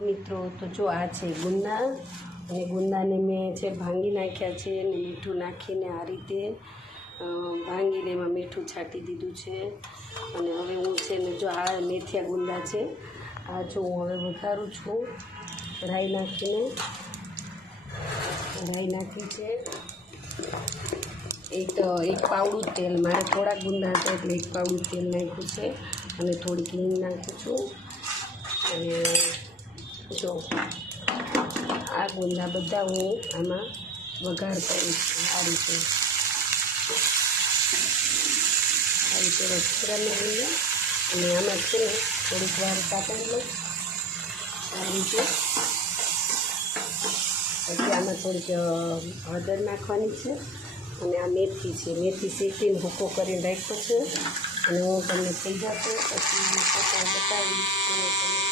મિત્રો તો જો આ છે ગુંદા અને ગુંદાને મેં છે ભાંગી નાખ્યા છે અને મીઠું નાખીને આ રીતે ભાંગીને એમાં મીઠું છાંટી દીધું છે અને હવે હું છે ને જો આ મેથિયા ગુંદા છે આ જો હું હવે વઘારું છું રાઈ નાખીને રાઈ નાખી છે એક પાવડું તેલ મારે થોડાક ગુંદા હતા એટલે એક પાવડું તેલ નાખ્યું છે અને થોડીક હિંગ નાખું છું અને જો આ ગુંદા બધા હું આમાં વઘાર કરીશ આ રીતે વઘારેલા ગુંદા અને આમાં છે ને થોડીક વાર સાતળી લઉં આ રીતે પછી આમાં થોડીક હળદર નાખવાની છે અને આ મેથી છે મેથી શેકીને ભૂકો કરીને રાખ્યો છે અને હું તમને થઈ જશે પછી બતાવીશ